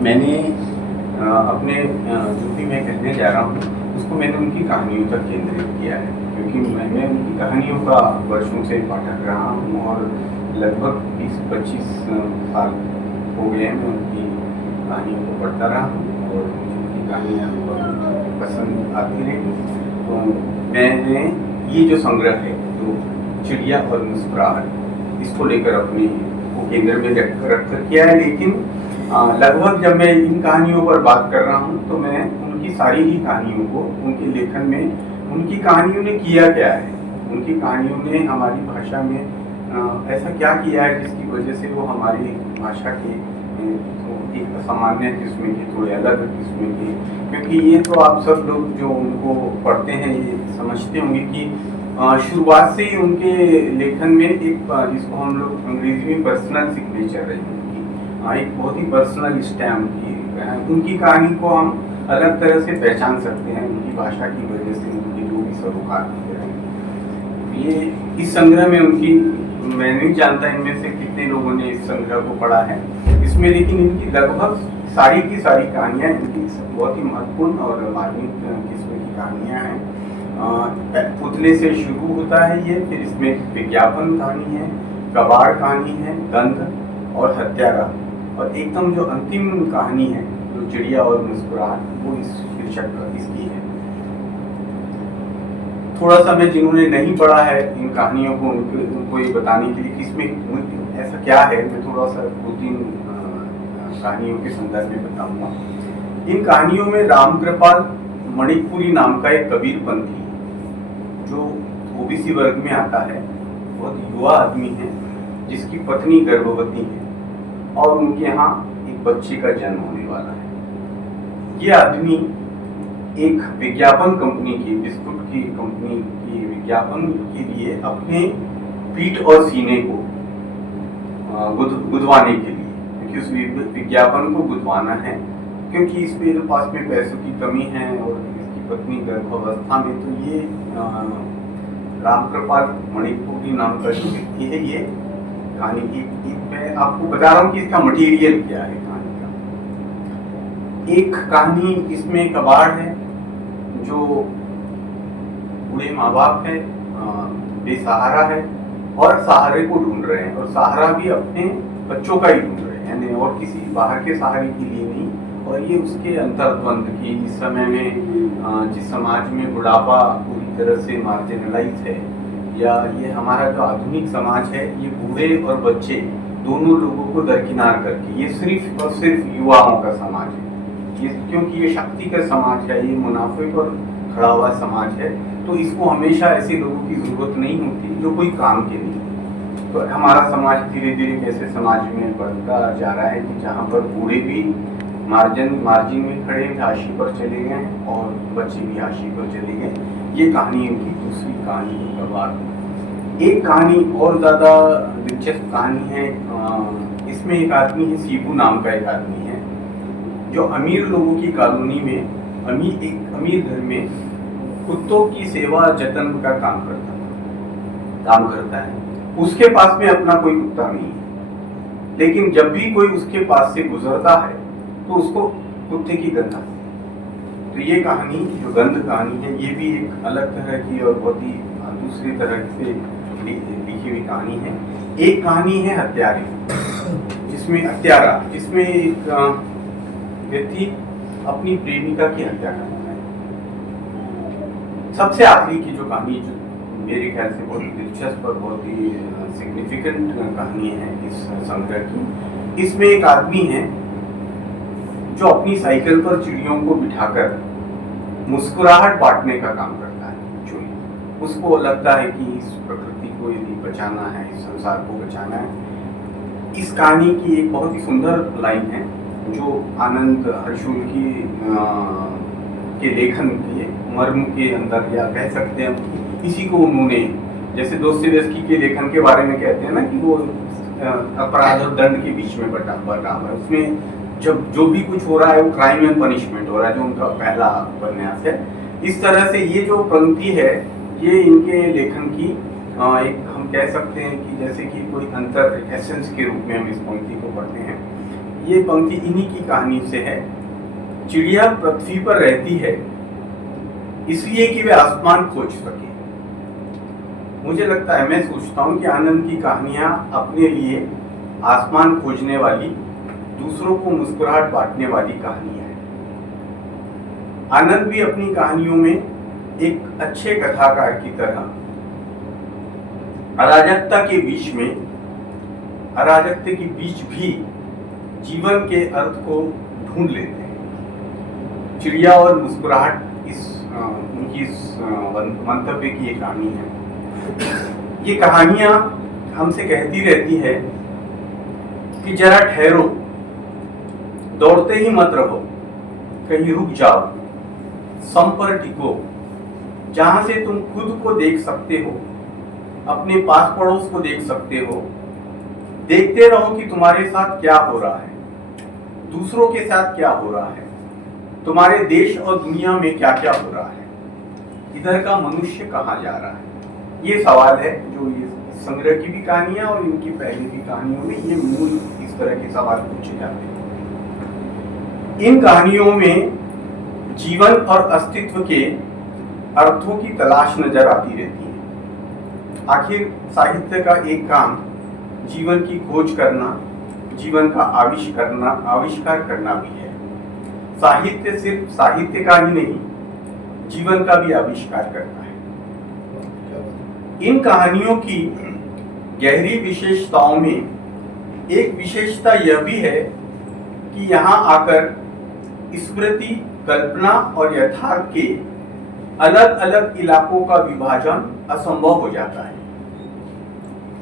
मैंने अपने जो भी मैं कहने जा रहा हूँ उसको मैंने उनकी कहानियों तक केंद्रित किया है, क्योंकि मैं उनकी कहानियों का वर्षों से पाठक रहा हूँ और लगभग 20-25 साल हो गए हैं मैं उनकी कहानियों को पढ़ता रहा हूँ और मुझे उनकी कहानियाँ बहुत पसंद आती रही। तो मैंने ये जो संग्रह है जो चिड़िया और मुस्कुराहट, इसको लेकर अपने को केंद्र में रख कर किया है। लेकिन लगभग जब मैं इन कहानियों पर बात कर रहा हूँ तो मैं उनकी सारी ही कहानियों को, उनके लेखन में उनकी कहानियों ने किया क्या है, उनकी कहानियों ने हमारी भाषा में ऐसा क्या किया है जिसकी वजह से वो हमारी भाषा के एक असामान्य किस्म के, थोड़े अलग किस्म के, क्योंकि ये तो आप सब लोग जो उनको पढ़ते हैं ये समझते होंगे कि शुरुआत से ही उनके लेखन में एक जिसको हम लोग अंग्रेजी में पर्सनल सिग्नेचर रही है, एक बहुत ही पर्सनल स्टैम्प की उनकी कहानी को हम अलग तरह से पहचान सकते हैं उनकी भाषा की वजह से, उनकी जो भी सरोकार की। ये इस संग्रह में उनकी, मैं नहीं जानता इनमें से कितने लोगों ने इस संग्रह को पढ़ा है इसमें, लेकिन इनकी लगभग सारी की सारी कहानियाँ इनकी बहुत ही महत्वपूर्ण और मार्मिक किस्म की कहानियाँ हैं। पुतले से शुरू होता है ये, फिर इसमें विज्ञापन कहानी है, कबाड़ कहानी है, गंध और हत्यारा, और एकदम जो अंतिम कहानी है जो चिड़िया और मुस्कुराहट, वो इस शीर्षक इसकी है। थोड़ा सा मैं जिन्होंने नहीं पढ़ा है इन कहानियों को उनको ये बताने के लिए कि इसमें ऐसा क्या है, मैं थोड़ा सा 2-3 कहानियों के संदर्भ में बताऊंगा। इन कहानियों में रामकृपाल मणिकपुरी नाम का एक कबीरपंथी जो ओबीसी वर्ग में आता है, बहुत युवा आदमी है जिसकी पत्नी गर्भवती है और उनके यहाँ एक बच्चे का जन्म होने वाला है। ये आदमी एक विज्ञापन कंपनी की, बिस्कुट की कंपनी की विज्ञापन के लिए अपने पीठ और सीने को गुदवाने के लिए, क्योंकि उस विज्ञापन को गुदवाना है, क्योंकि इसके पास में पैसों की कमी है और इसकी पत्नी गर्भावस्था में, तो ये रामकृपाल मणिकपुरी नाम का जो व्यक्ति है, ये कहानी की मैं आपको बता रहा हूँ कि इसका मटेरियल क्या है कहानी का। एक कहानी इसमें कबाड़ है जो बूढ़े माँ बाप है, बेसहारा है और सहारे को ढूंढ रहे हैं, और सहारा भी अपने बच्चों का ही ढूंढ रहे हैं, यानी और किसी बाहर के सहारे के लिए नहीं। और ये उसके अंतर्द्वंद की, इस समय में जिस समाज में बुढ़ापा पूरी तरह से मार्जिनलाइज है, या ये हमारा जो आधुनिक समाज है, ये बूढ़े और बच्चे दोनों लोगों को दरकिनार करके, ये सिर्फ और सिर्फ युवाओं का समाज है, ये क्योंकि ये शक्ति का समाज है, ये मुनाफे पर खड़ा हुआ समाज है, तो इसको हमेशा ऐसे लोगों की जरूरत नहीं होती जो कोई काम के नहीं। तो हमारा समाज धीरे धीरे कैसे समाज में बढ़ता जा रहा है कि जहाँ पर बूढ़े भी मार्जिन में खड़े हाशी पर चले गए और बच्चे भी हाशी पर चले गए। ये कहानी इनकी दूसरी कहानी का बात। एक कहानी और ज़्यादा दिलचस्प कहानी है, इसमें एक आदमी है, सीबू नाम का एक आदमी है जो अमीर लोगों की कॉलोनी में, एक अमीर घर में कुत्तों की सेवा जतन का काम करता है। उसके पास में अपना कोई कुत्ता नहीं है, लेकिन जब भी कोई उसके पास से गुजरता है तो उसको कुत्ते की गंध आती है। तो ये कहानी जो गंध कहानी है, ये भी एक अलग तरह की और बहुत ही दूसरी तरह से लिखी हुई कहानी है। एक कहानी है हत्यारे, जिसमें एक व्यक्ति अपनी प्रेमिका की हत्या करता है। सबसे आखिरी की जो कहानी, जो मेरे ख्याल से बहुत दिलचस्प और बहुत ही सिग्निफिकेंट कहानी है इस संग्रह की, इसमें एक आदमी है जो अपनी साइकिल पर चिड़ियों को बिठाकर मुस्कुराहट बांटने का काम करता है। जो उसको लगता है कि इस प्रकृति को यदि बचाना है, इस संसार को बचाना है। इस कहानी की एक बहुत ही सुंदर लाइन है जो आनंद हर्षुल के लेखन के मर्म के अंदर, या कह सकते हैं इसी को उन्होंने, जैसे दोस्तोयेवस्की के लेखन के बारे में कहते हैं ना कि वो अपराध और दंड के बीच में बटा हुआ है। उसमें जब जो भी कुछ हो रहा है वो क्राइम एंड पनिशमेंट हो रहा है, जो उनका पहला उपन्यास है। इस तरह से ये जो पंक्ति है, ये इनके लेखन की एक हम कह सकते हैं कि जैसे कि कोई अंतर एसेंस के रूप में हम इस पंक्ति को पढ़ते हैं ये पंक्ति इन्हीं की कहानी से है। चिड़िया पृथ्वी पर रहती है इसलिए कि वे आसमान खोज सके। मुझे लगता है, मैं सोचता हूँ कि आनंद की कहानियां अपने लिए आसमान खोजने वाली, दूसरों को मुस्कुराहट बांटने वाली कहानियां हैं। आनंद भी अपनी कहानियों में एक अच्छे कथाकार की तरह अराजकता के बीच भी जीवन के अर्थ को ढूंढ लेते हैं। चिड़िया और मुस्कुराहट उनकी इस मंतव्य की एक कहानी है। ये कहानियां हमसे कहती रहती है कि जरा ठहरो, दौड़ते ही मत रहो, कहीं रुक जाओ, सम पर टिको, जहां से तुम खुद को देख सकते हो, अपने पास पड़ोस को देख सकते हो। देखते रहो कि तुम्हारे साथ क्या हो रहा है, दूसरों के साथ क्या हो रहा है, तुम्हारे देश और दुनिया में क्या क्या हो रहा है, इधर का मनुष्य कहाँ जा रहा है। ये सवाल है जो ये संग्रह की भी कहानियां और इनकी पहले की कहानियों में ये मूल इस तरह के सवाल पूछे जाते हैं। इन कहानियों में जीवन और अस्तित्व के अर्थों की तलाश नजर आती रहती है। आखिर साहित्य का एक काम जीवन की खोज करना, जीवन का आविष्कार करना भी है। साहित्य सिर्फ साहित्य का ही नहीं, जीवन का भी आविष्कार करता है। इन कहानियों की गहरी विशेषताओं में एक विशेषता यह भी है कि यहाँ आकर स्मृति, कल्पना और यथार्थ के अलग अलग इलाकों का विभाजन असंभव हो जाता है।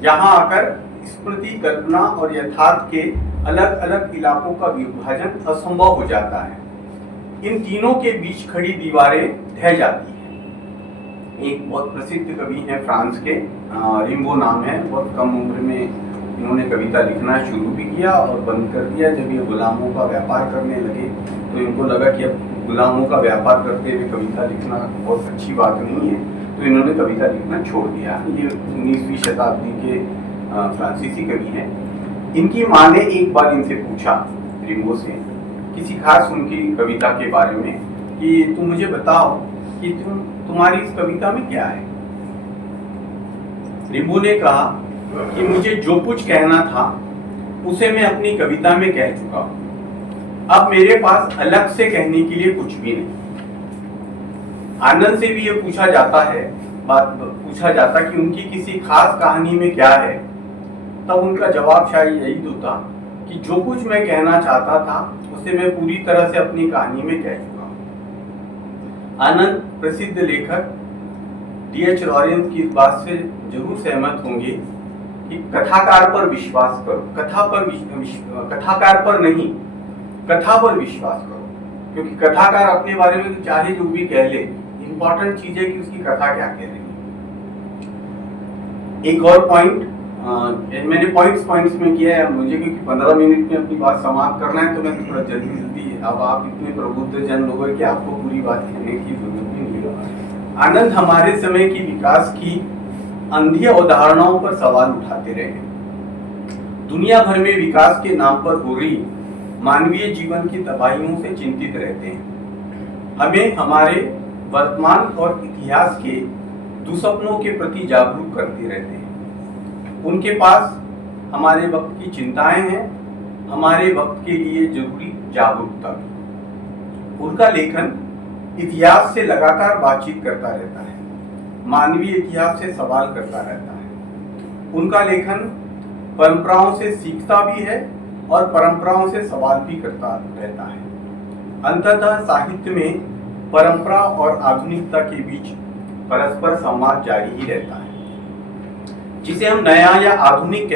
यहाँ आकर स्मृति, कल्पना और यथार्थ के अलग अलग इलाकों का विभाजन असंभव हो जाता है। इन तीनों के बीच खड़ी दीवारें ढह जाती हैं। एक बहुत प्रसिद्ध कवि हैं फ्रांस के, रिम्बो नाम है। बहुत कम उम्र में इन्होंने कविता लिखना शुरू भी किया और बंद कर दिया। जब ये गुलामों का व्यापार करने लगे तो इनको लगा कि अब गुलामों का व्यापार करते हुए कविता लिखना बहुत अच्छी बात नहीं है, तो इन्होंने कविता लिखना छोड़ दिया। ये 19वीं शताब्दी के फ्रांसीसी कवि हैं। इनकी माँ ने एक बार इनसे पूछा, रिम्बो से, किसी खास उनकी कविता के बारे में, कि तुम मुझे बताओ कि तुम्हारी इस कविता में क्या है। रिम्बो ने कहा कि मुझे जो कुछ कहना था उसे मैं अपनी कविता में कह चुका हूं, अब मेरे पास अलग से कहने के लिए कुछ भी नहीं। आनंद से भी ये पूछा जाता कि उनकी किसी खास कहानी में क्या है, तब उनका जवाब शायद यही होता कि जो कुछ मैं कहना चाहता था उसे मैं पूरी तरह से अपनी कहानी में कह चुका हूं। आनंद प्रसिद्ध लेखक D.H. लॉरेंस की इस बात से जरूर सहमत होंगे कि कथाकार पर विश्वास करो, कथाकार पर नहीं, कथा पर विश्वास करो, क्योंकि कथाकार अपने बारे में चाहे जो भी कह ले, इंपॉर्टेंट चीज है कि उसकी कथा क्या कह रही है। एक और पॉइंट मैंने पॉइंट्स में किया है मुझे, क्योंकि 15 मिनट में अपनी बात समाप्त करना है, तो मैं थोड़ा जल्दी अब आप इतने प्रबुद्ध जन लोग हैं कि आपको पूरी बात कहने की जरूरत भी नहीं होगा। आनंद हमारे समय की विकास की अंधी अवधारणाओं पर सवाल उठाते रहे। दुनिया भर में विकास के नाम पर हो रही मानवीय जीवन की तबाहियों से चिंतित रहते हैं। हमें हमारे वर्तमान और इतिहास के दुस्वप्नों के प्रति जागरूक करते रहते हैं। उनके पास हमारे वक्त की चिंताएं हैं, हमारे वक्त के लिए जरूरी जागरूकता। उनका लेखन इतिहास से लगातार बातचीत करता रहता है, मानवीय इतिहास से सवाल करता रहता है। उनका लेखन परंपराओं से सीखता भी है और परंपराओं से सवाल भी करता रहता है। अंततः साहित्य में परंपरा और आधुनिकता के बीच परस्पर संवाद जारी ही रहता है। जिसे हम नया या आधुनिक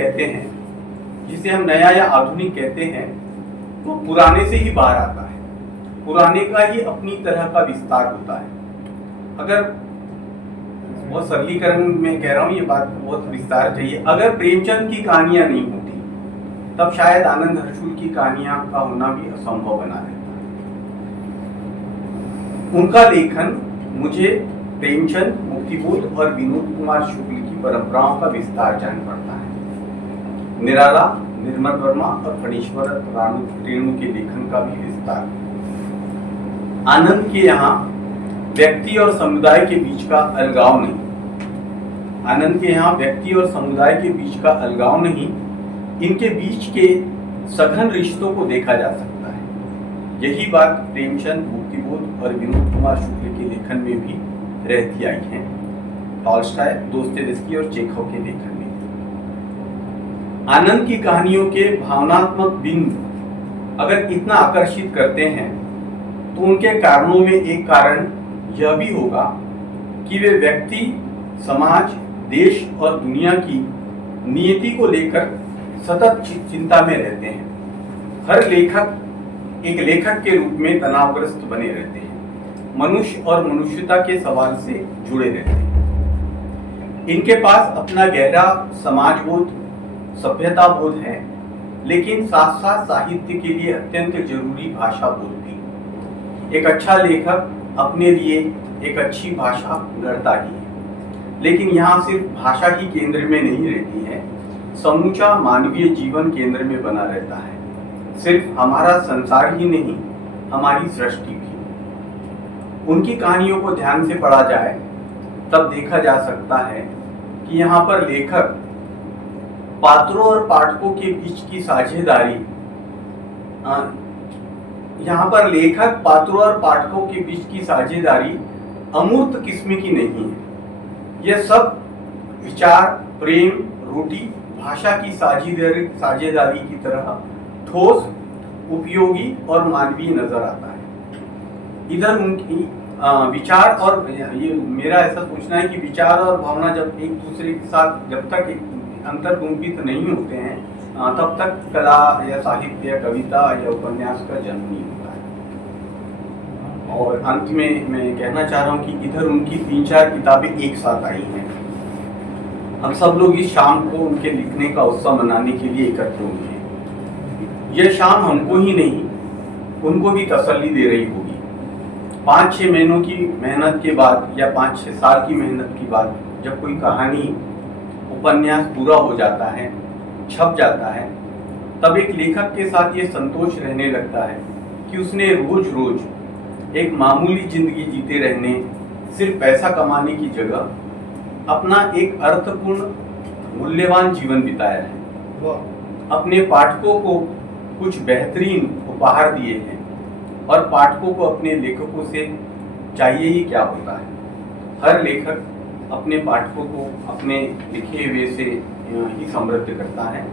कहते हैं वो पुराने से ही बाहर आता है। पुराने का ही अपनी तरह का विस्तार होता है। अगर बहुत सरलीकरण में कह रहा हूँ, ये बात बहुत विस्तार चाहिए। अगर प्रेमचंद की कहानियां नहीं होती तब शायद आनंद हर्षुल की कहानियां का होना भी असंभव बना रहता है। उनका लेखन मुझे प्रेमचंद, मुक्तिबोध और विनोद कुमार शुक्ल की परंपराओं का विस्तार जान पड़ता है। निराला, निर्मल वर्मा और फणीश्वर रेणु के लेखन का भी विस्तार। आनंद के यहाँ व्यक्ति और समुदाय के बीच का अलगाव नहीं, आनंद के यहाँ व्यक्ति और समुदाय के बीच का अलगाव नहीं, इनके बीच के सघन रिश्तों को देखा जा सकता है। यही बात प्रेमचंद, मुक्तिबोध और विनोद कुमार शुक्ल के लेखन में भी रहती आई है। टॉल्स्टॉय, दोस्तोयेव्स्की और चेखव के लेखन में। आनंद की कहानियों के भावनात्मक बिंदु अगर इतना आकर्षित करते हैं तो उनके कारणों में एक कारण यह भी होगा कि वे व्यक्ति, समाज, देश और दुनिया की नियति को लेकर सतत चिंता में रहते हैं। हर लेखक एक लेखक के रूप में तनावग्रस्त बने रहते हैं, मनुष्य और मनुष्यता के सवाल से जुड़े रहते हैं। इनके पास अपना गहरा समाजबोध, सभ्यता बोध है, लेकिन साथ साथ साहित्य के लिए अत्यंत जरूरी भाषा बोध भी। एक अच्छा लेखक अपने लिए एक अच्छी भाषा गढ़ता ही है, लेकिन यहाँ सिर्फ भाषा ही केंद्र में नहीं रहती है, समूचा मानवीय जीवन केंद्र में बना रहता है। सिर्फ हमारा संसार ही नहीं, हमारी सृष्टि भी। उनकी कहानियों को ध्यान से पढ़ा जाए तब देखा जा सकता है कि यहाँ पर लेखक पात्रों और पाठकों के बीच की साझेदारी अमूर्त किस्म की नहीं है। यह सब विचार, प्रेम, रोटी, भाषा की साझेदारी की तरह ठोस, उपयोगी और मानवीय नजर आता है। इधर उनकी विचार और ये मेरा ऐसा सोचना है कि विचार और भावना जब एक दूसरे के साथ जब तक अंतर्गुंफित नहीं होते हैं तब तक कला या साहित्य या कविता या उपन्यास का जन्म नहीं होता है। और अंत में मैं कहना चाह रहा हूँ कि इधर उनकी 3-4 किताबें एक साथ आई हैं। हम सब लोग इस शाम को उनके लिखने का उत्सव मनाने के लिए एकत्र हुए हैं। यह शाम हमको ही नहीं, उनको भी तसल्ली दे रही होगी। 5-6 महीनों की मेहनत के बाद या 5-6 साल की मेहनत के बाद जब कोई कहानी, उपन्यास पूरा हो जाता है, छप जाता है, तब एक लेखक के साथ ये संतोष रहने लगता है कि उसने रोज रोज एक मामूली जिंदगी जीते रहने, सिर्फ पैसा कमाने की जगह अपना एक अर्थपूर्ण, मूल्यवान जीवन बिताया है। अपने पाठकों को कुछ बेहतरीन उपहार दिए हैं और पाठकों को अपने लेखकों से चाहिए ही क्या होता है। हर लेखक अपने पाठकों को अपने लिखे हुए से ही समृद्ध करता है।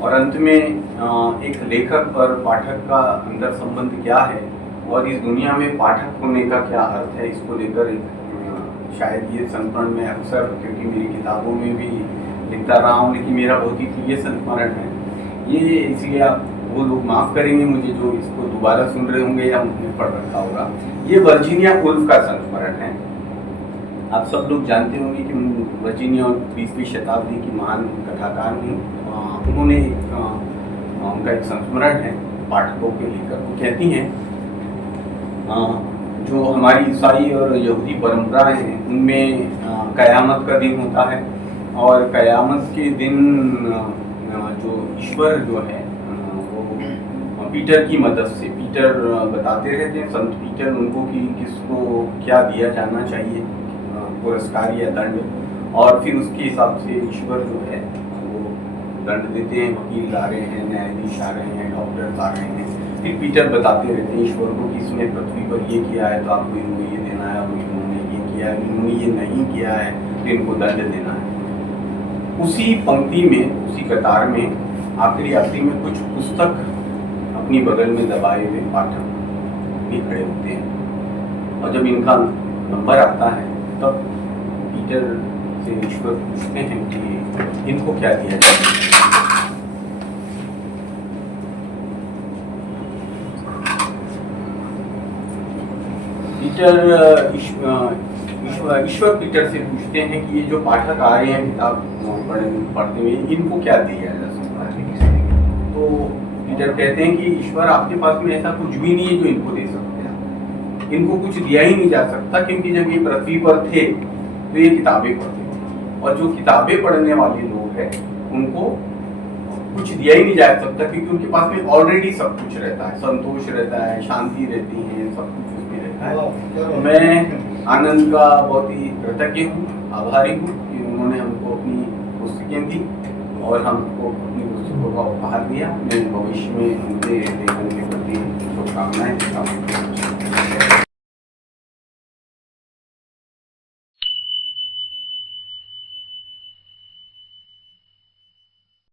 और अंत में एक लेखक और पाठक का अंदर संबंध क्या है और इस दुनिया में पाठक होने का क्या अर्थ है, इसको लेकर शायद ये संस्मरण में अक्सर, क्योंकि मेरी किताबों में भी लिखता रहा हूँ, लेकिन मेरा बहुत ही प्रिय संस्मरण है ये, इसलिए आप वो लोग माफ़ करेंगे मुझे जो इसको दोबारा सुन रहे होंगे या मुझे पढ़ रखा होगा। ये वर्जीनिया वुल्फ का संस्मरण है। आप सब लोग जानते होंगे कि वर्जीनिया 20वीं शताब्दी की महान कथाकार हुई। उन्होंने उनका एक संस्मरण है पाठकों के लेकर। वो कहती हैं जो हमारी ईसाई और यहूदी परंपराएं हैं उनमें कयामत का दिन होता है और कयामत के दिन जो ईश्वर जो है वो पीटर की मदद से, पीटर बताते रहते हैं, संत पीटर उनको कि किसको क्या दिया जाना चाहिए, पुरस्कार या दंड, और फिर उसके हिसाब से ईश्वर जो है वो दंड देते हैं। वकील आ रहे हैं, न्यायाधीश आ रहे हैं, डॉक्टर आ रहे हैं, फिर पीटर बताते रहते हैं ईश्वर को कि इसने पृथ्वी पर ये किया है तो आपको इनको ये देना है, और इन्होंने ये किया है, इन्होंने ये नहीं किया है तो इनको दंड देना है। उसी पंक्ति में, उसी कतार में आखिरी में कुछ पुस्तक अपनी बगल में दबाए हुए पाठक भी खड़े होते हैं और जब इनका नंबर आता है तब पीटर से ईश्वर पूछते हैं कि इनको क्या दिया जाए। ईश्वर पीटर से पूछते हैं कि ये जो पाठक आ रहे हैं किताब पढ़ते हुए, इनको क्या दिया जा सकता है। तो पीटर कहते हैं कि ईश्वर आपके पास में ऐसा कुछ भी नहीं है जो इनको दे सकते हैं, इनको कुछ दिया ही नहीं जा सकता, क्योंकि जब ये पृथ्वी पर थे तो ये किताबें पढ़ते थे और जो किताबें पढ़ने वाले लोग हैं उनको कुछ दिया ही नहीं जा सकता, क्योंकि उनके पास में ऑलरेडी सब कुछ रहता है, संतोष रहता है, शांति रहती है, सब कुछ उसमें रहता है। मैं आनंद का बहुत ही कृतज्ञ हूँ, आभारी हूँ कि उन्होंने हमको अपनी पुस्तकें दी और हमको अपनी पुस्तकों का उपहार दिया। मैं भविष्य में उनके लेखन के प्रति शुभकामनाएं देता हूँ।